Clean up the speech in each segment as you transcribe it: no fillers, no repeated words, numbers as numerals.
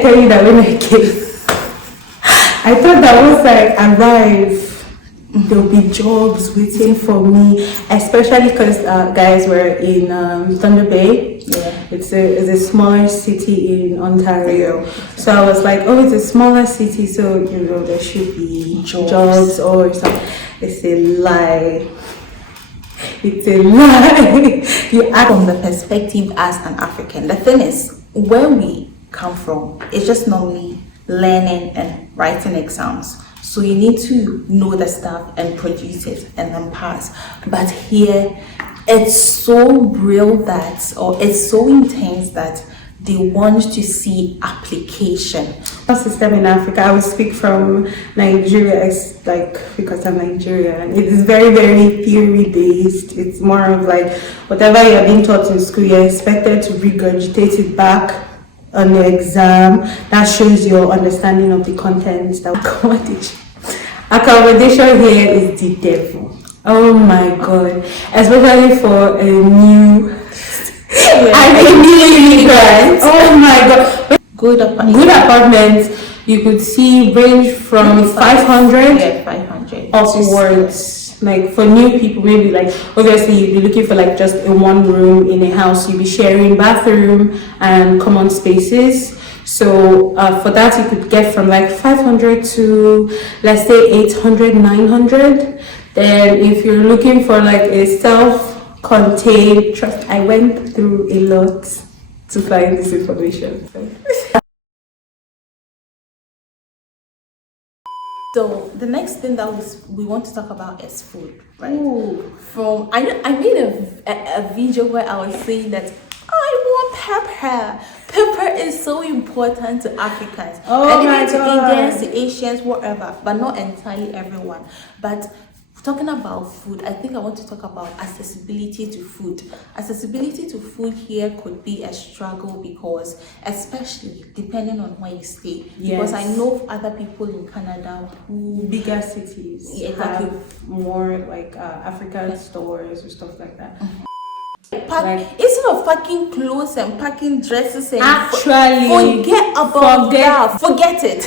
tell you that when I came, I thought that once I arrive, there'll be jobs waiting for me, especially because guys, we're in Thunder Bay. Yeah. It's a smaller city in Ontario. So I was like, oh, it's a smaller city, so there should be jobs or something. It's a lie. It's a lie. You act from the perspective as an African. The thing is, where we come from, it's just normally learning and writing exams. So you need to know the stuff and produce it and then pass. But here, it's so real that, or it's so intense that they want to see application. System in Africa, I will speak from Nigeria, because I'm Nigerian. It is very, very theory based. It's more of like whatever you're being taught in school, you're expected to regurgitate it back on the exam. That shows your understanding of the content. Accommodation here is the devil. Oh my god, especially for a new immigrant. Oh my god. Good apartments you could see range from 500 upwards. Like for new people, maybe like obviously you'd be looking for like just a one room in a house. You'd be sharing bathroom and common spaces. So for that you could get from like 500 to let's say 800, 900. Then if you're looking for like a self-contained, trust, I went through a lot to find this information. So the next thing that we want to talk about is food, right? Ooh. I made a video where I was saying that I want pepper. Pepper is so important to Africans. Oh and my even to God. Indians, to Asians, whatever, but not entirely everyone. But talking about food, I think I want to talk about accessibility to food. Accessibility to food here could be a struggle because, especially depending on where you stay. Yes. Because I know other people in Canada who Bigger cities exactly. have more like African stores or stuff like that. Instead of packing clothes and packing dresses and actually forget that. Forget it.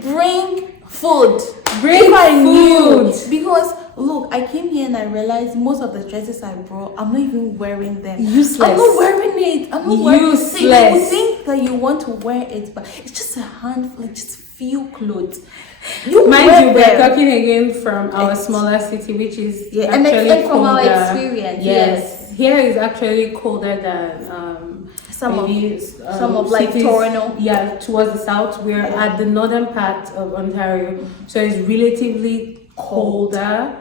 Bring food. Bring food. Because look, I came here and I realized most of the dresses I brought, I'm not even wearing them. Useless. I'm not wearing it. I'm not wearing it. Useless. See, you think that you want to wear it, but it's just a handful, just few clothes. Mind you, we're talking again from our smaller city, which is actually and from colder. our experience. Yes. Here is actually colder than some of like cities, Toronto. Yeah, towards the south. We're at the northern part of Ontario, so it's relatively colder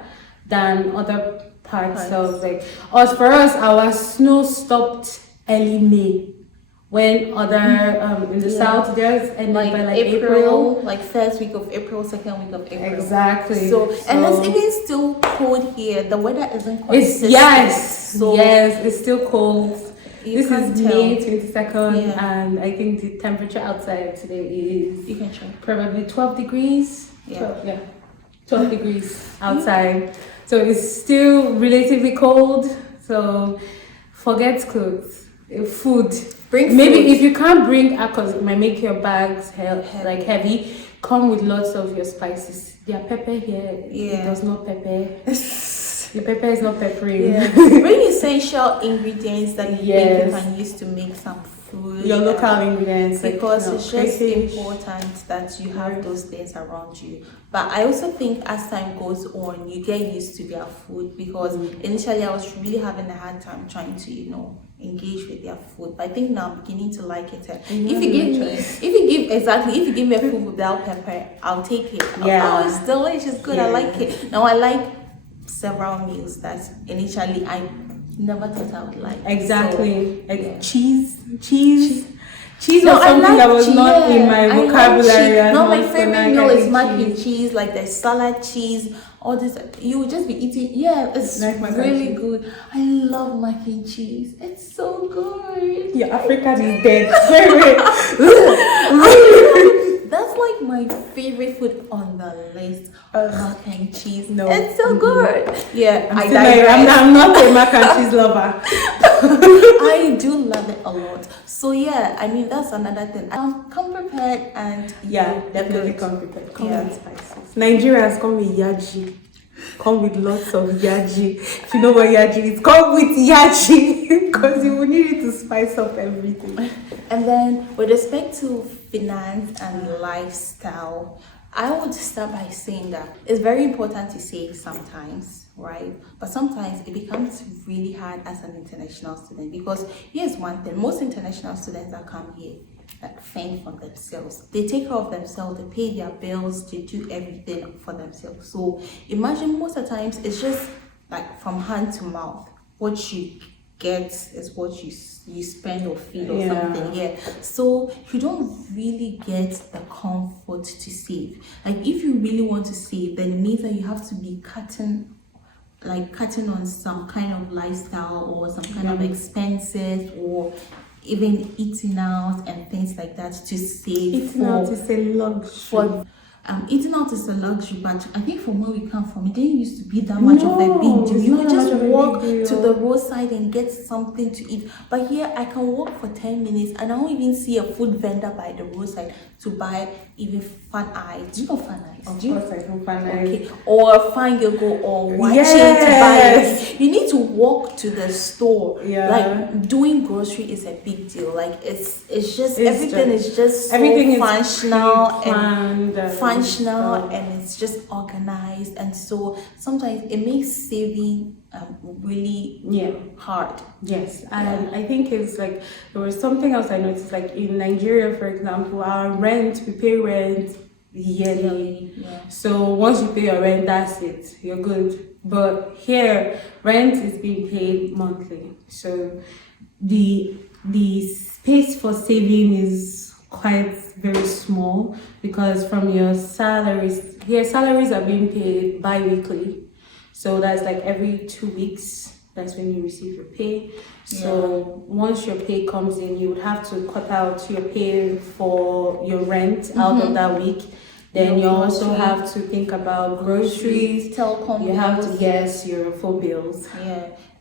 than other parts of like us. For us, our snow stopped early May. When other in the south there's and like by like April, like first week of April, second week of April. Exactly. So and it's even still cold here. The weather isn't consistent. Yes, it's still cold. This is May 22nd, and I think the temperature outside today is probably 12 degrees. 12 degrees outside. So it's still relatively cold. So forget clothes, food. Maybe if you can't bring because it might make your bags heavy. Come with lots of your spices. Their pepper here, it does not pepper. The pepper is not peppering. Bring essential ingredients that you think you can use to make some food. Your local ingredients. Because it's just important that you have those things around you. But I also think as time goes on, you get used to their food because initially I was really having a hard time trying to, engage with their food. But I think now I'm beginning to like it. If you give me a food without pepper, I'll take it. Oh, it's delicious, good. I like it. Now I like several meals that initially I never thought I would like. Exactly. Cheese. Cheese was something that was not in my vocabulary. No, my favorite meal is mac and cheese, like the salad cheese. All this, you would just be eating. Yeah, it's really good. I love mac and cheese. It's so good. Yeah, African is dead. That's like my favorite food on the list. Mac and cheese. No, it's so good. Yeah, I'm not a mac and cheese lover. I do love it a lot. So yeah, I mean that's another thing. Come prepared and definitely come prepared. Come with spices. Nigerians come with yaji. Come with lots of yaji. If you know what yaji is, come with yaji because you will need it to spice up everything. And then with respect to finance and lifestyle, I would start by saying that it's very important to save sometimes, right? But sometimes it becomes really hard as an international student because here's one thing: most international students that come here like fend for themselves. They take care of themselves, they pay their bills, they do everything for themselves. So imagine most of the times it's just like from hand to mouth. What you get is what you spend or feed or something. So you don't really get the comfort to save. Like if you really want to save, then it means that you have to be cutting on some kind of lifestyle or some kind of expenses, or even eating out and things like that to save. Eating out is a luxury. Eating out is a luxury, but I think from where we come from, it didn't used to be that much of a big deal. You would just walk to the roadside and get something to eat. But here, I can walk for 10 minutes and I don't even see a food vendor by the roadside to buy even Fan Eyes. Do you know Fan Eyes? Of course I know Fan Eyes. Okay. Or Fan Yogo or Wache to buy it. You need to walk to the store. Like doing grocery is a big deal. Like it's just everything is just so functional and it's just organized, and so sometimes it makes saving really hard. I think it's like there was something else I noticed, like in Nigeria, for example, our rent, we pay rent yearly. So once you pay your rent, that's it, you're good. But here, rent is being paid monthly, so the space for saving is quite very small, because from your salaries here, salaries are being paid bi-weekly, so that's like every 2 weeks. That's when you receive your pay. So once your pay comes in, you would have to cut out your pay for your rent out of that week. Then you also have to think about groceries, telecom, you have to guess your phone bills.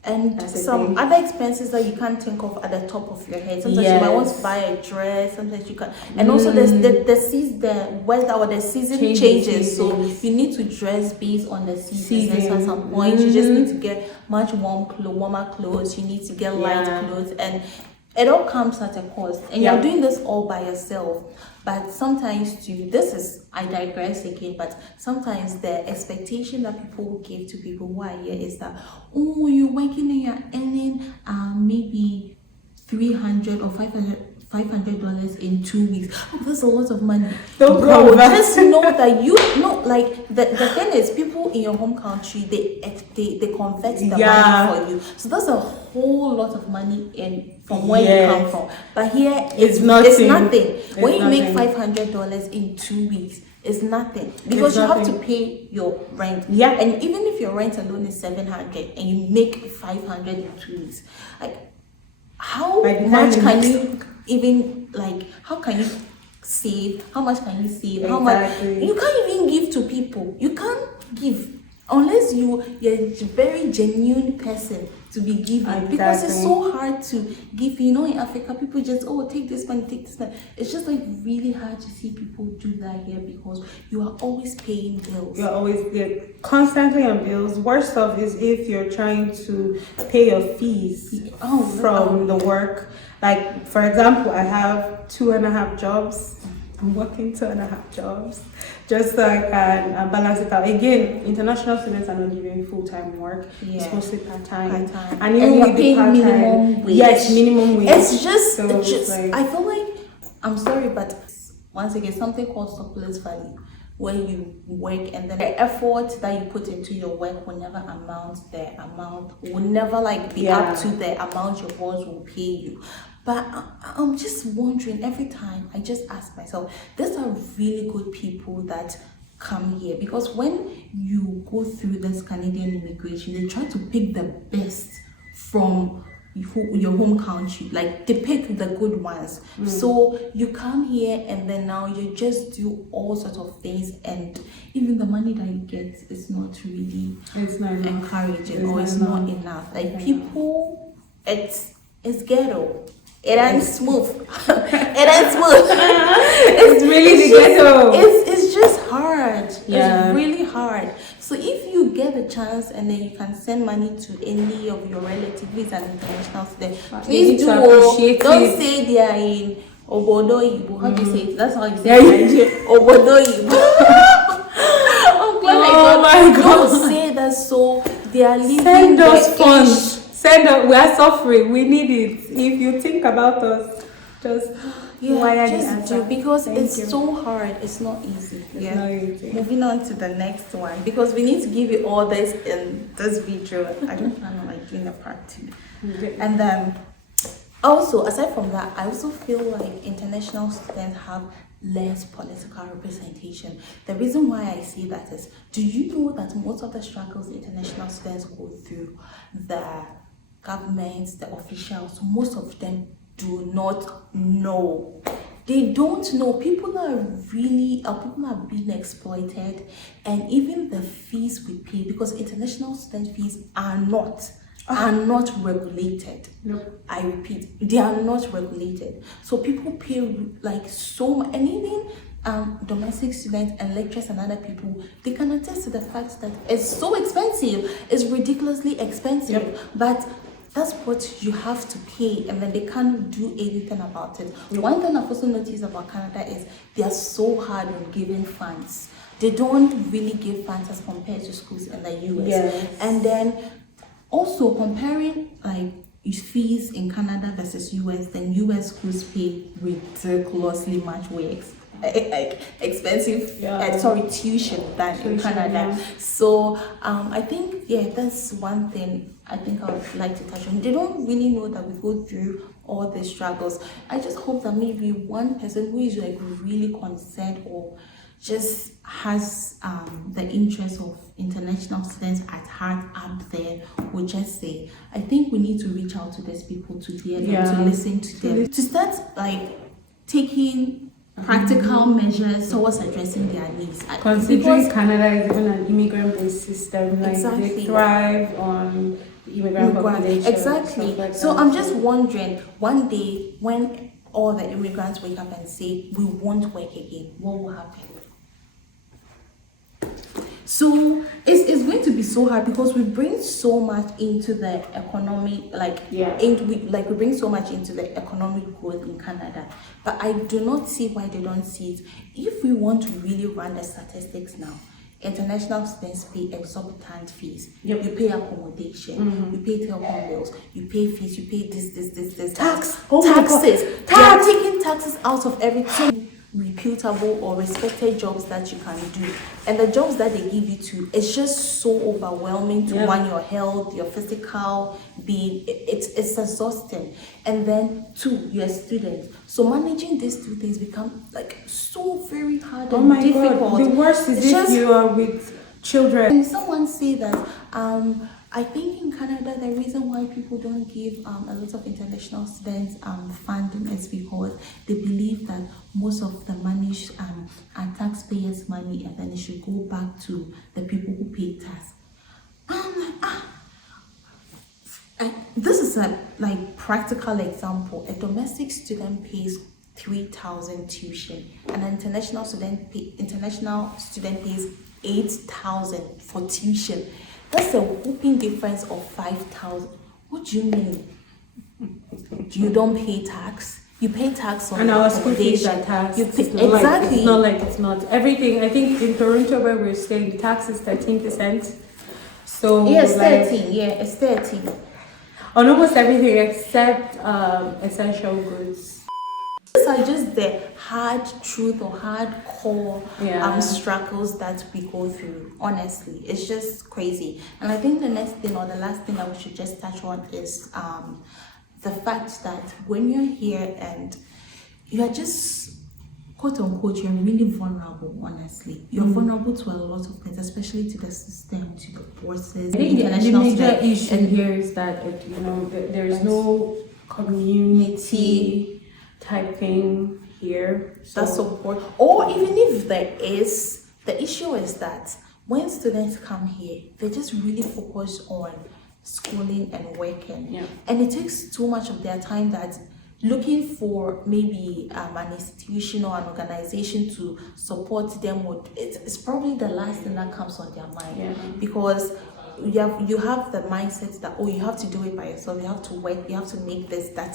And some other expenses that you can't think of at the top of your head. Sometimes you might want to buy a dress, sometimes you can. And also there's the weather or the season changes. So you need to dress based on the season. So at some point you just need to get much warmer clothes, you need to get light clothes, and it all comes at a cost. And you're doing this all by yourself. But sometimes I digress again, but sometimes the expectation that people give to people who are here is that, oh, you're working and you're earning maybe $300 or $500 in 2 weeks. Oh, that's a lot of money. Bro, just know that like the thing is, people in your home country, they convert the money for you. So that's a whole lot of money from where you come from. But here it's nothing. When you make $500 in 2 weeks, it's nothing, because you have to pay your rent. And even if your rent alone is $700 and you make $500 in 2 weeks, like how much can you even how can you save? How much can you save? How much you can't even give to people. You can't give unless you're a very genuine person to be giving, because it's so hard to give. You know, in Africa, people just take this money, take this money. It's just like really hard to see people do that here, because you are always paying bills. You're always constantly on bills. Worst off is if you're trying to pay your fees from the work. Like, for example, I have 2.5 jobs. I'm working 2.5 jobs just so I can balance it out. Again, international students are not giving full-time work. It's mostly part-time. And even with the part-time, minimum wage. Minimum wage. It's just I feel like, I'm sorry, but once again, something called surplus value. When you work, and then the effort that you put into your work will never will never be up to the amount your boss will pay you. But I'm just wondering, every time I just ask myself, these are really good people that come here, because when you go through this Canadian immigration, they try to pick the best from your home country. Like, they pick the good ones. So you come here and then now you just do all sorts of things, and even the money that you get is not really encouraging, or it's not enough. Like, people it's ghetto. It ain't smooth. It ain't smooth. It's really the ghetto. It's just hard. Yeah. It's really hard. So if you get a chance and then you can send money to any of your relatives and international students, please do. Don't say they are in Obodo Ibo. How do you say it? That's how you say it. Obodo Ibo. Oh my God. Don't say that. So they are living. Send us funds. Send us. We are suffering. We need it. If you think about us, just just do, because it's so hard. It's not easy. It's not easy. Moving on to the next one, because we need to give you all this in this video. I don't plan on like doing a part 2. Okay. And then also, aside from that, I also feel like international students have less political representation. The reason why I say that is, do you know that most of the struggles international students go through, the governments, the officials, most of them do not know. They don't know. People are being exploited, and even the fees we pay, because international student fees are not regulated. Nope. I repeat, they are not regulated. So people pay like so much, and even domestic students and lecturers and other people, they can attest to the fact that it's so expensive. It's ridiculously expensive. Yep. But that's what you have to pay, and then they can't do anything about it. One thing I've also noticed about Canada is they are so hard on giving funds. They don't really give funds as compared to schools in the US. Yes. And then also comparing like fees in Canada versus US, then US schools pay ridiculously much way expensive tuition than in Canada. Yeah. So I think that's one thing I think I would like to touch on. They don't really know that we go through all the struggles. I just hope that maybe one person who is like really concerned or just has the interest of international students at heart up there will just say, I think we need to reach out to these people, to hear them, to listen to them, to start like taking practical measures towards addressing their needs. Considering Canada is even an immigrant-based system, like they thrive on the immigrant population. Exactly. Like so I'm just wondering, one day when all the immigrants wake up and say we won't work again, what will happen? So it's going to be so hard, because we bring so much into the economy, we bring so much into the economic growth in Canada. But I do not see why they don't see it. If we want to really run the statistics now, international students pay exorbitant fees. Yep. You pay accommodation, you pay telecom bills, you pay fees, you pay this tax. Taxes. They are taking taxes out of everything. Reputable or respected jobs that you can do, and the jobs that they give you to, it's just so overwhelming to one, your health, your physical being. It's exhausting. And then two, you're a student, so managing these two things become like so very hard and difficult. God. The worst is if you are with children. And someone say that I think in Canada, the reason why people don't give a lot of international students funding is because they believe that most of the money are taxpayers' money, and then it should go back to the people who pay tax. This is a practical example. A domestic student pays 3,000 tuition, and an international student pays 8,000 for tuition. That's a whooping difference of 5,000. What do you mean? You don't pay tax? You pay tax on our school fees are taxed. Exactly. It's not like it's not. Everything, I think in Toronto where we're staying, the tax is 13%. So yes, 13. Yeah, it's 13. On almost everything except essential goods. These are just the hard truth or hardcore struggles that we go through. Honestly, it's just crazy. And I think the next thing or the last thing that we should just touch on is the fact that when you're here and you're just quote unquote, you're really vulnerable. Honestly, you're vulnerable to a lot of things, especially to the system, to the bosses. I think the major issue here is that there's no community type thing here, that support, or even if there is, the issue is that when students come here, they just really focus on schooling and working. Yeah. And it takes too much of their time that looking for maybe an institution or an organization to support them would, it's probably the last thing that comes on their mind. Yeah. Because you have the mindset that, oh, you have to do it by yourself, you have to work, you have to make this, that.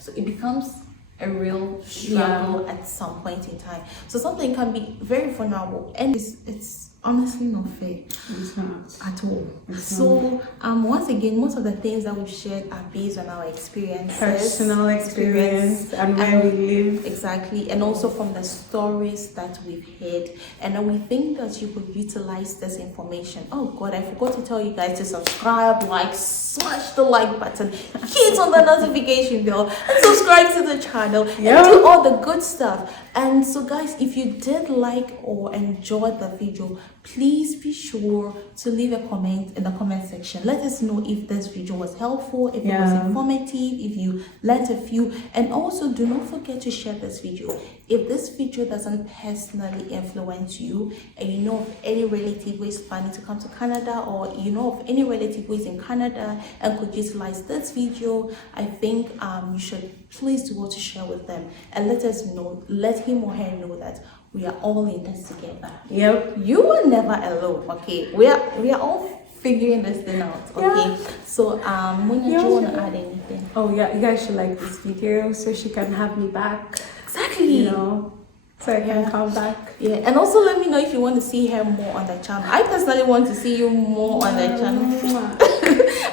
So it becomes a real struggle at some point in time. So something can be very vulnerable, and it's honestly not fair. It's not at all. So once again, most of the things that we've shared are based on our experiences, personal experience and where we live. Exactly, and also from the stories that we've heard. And then we think that you could utilize this information. Oh God, I forgot to tell you guys to subscribe, like, smash the like button, hit on the notification bell, and subscribe to the channel, and do all the good stuff. And so guys, if you did like or enjoyed the video, please be sure to leave a comment in the comment section. Let us know if this video was helpful, if it was informative, if you learned a few. And also, do not forget to share this video. If this video doesn't personally influence you, and you know of any relative who is planning to come to Canada, or you know of any relative who is in Canada and could utilize this video, I think you should please do what to share with them, and let us know, let him or her know that we are all in this together. Yep. You are never alone, okay? We are all figuring this thing out, okay? So Munya, do you want to add anything? Oh yeah, you guys should like this video so she can have me back. Exactly. You know, so I can come back. Yeah, and also let me know if you want to see her more on the channel. I personally want to see you more on the channel.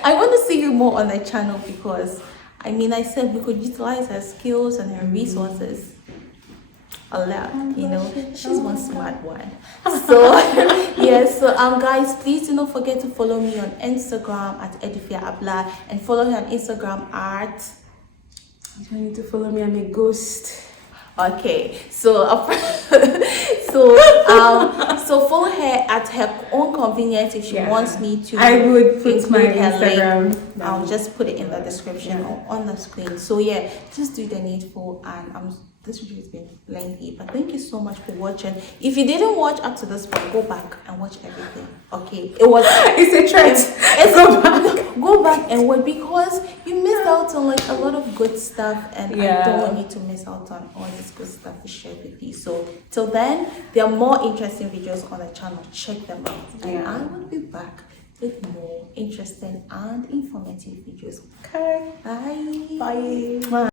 I want to see you more on the channel because, I mean, I said we could utilize her skills and her resources a lot, you know. She's one smart one. So yeah, so guys, please do not forget to follow me on Instagram at Edufia and follow her on Instagram at, You don't need to follow me, I'm a ghost. okay, so so follow her at her own convenience if she wants me to. I would put my her Instagram link. I'll just put it in the description or on the screen. So yeah, just do the needful. And this video has been lengthy, but thank you so much for watching. If you didn't watch up to this point, go back and watch everything. Okay, it was it's a trend. Go back and watch, because you missed out on like a lot of good stuff, and I don't want you to miss out on all this good stuff we shared with you. So till then, there are more interesting videos on the channel. Check them out, and I will be back with more interesting and informative videos. Okay. Bye. Bye.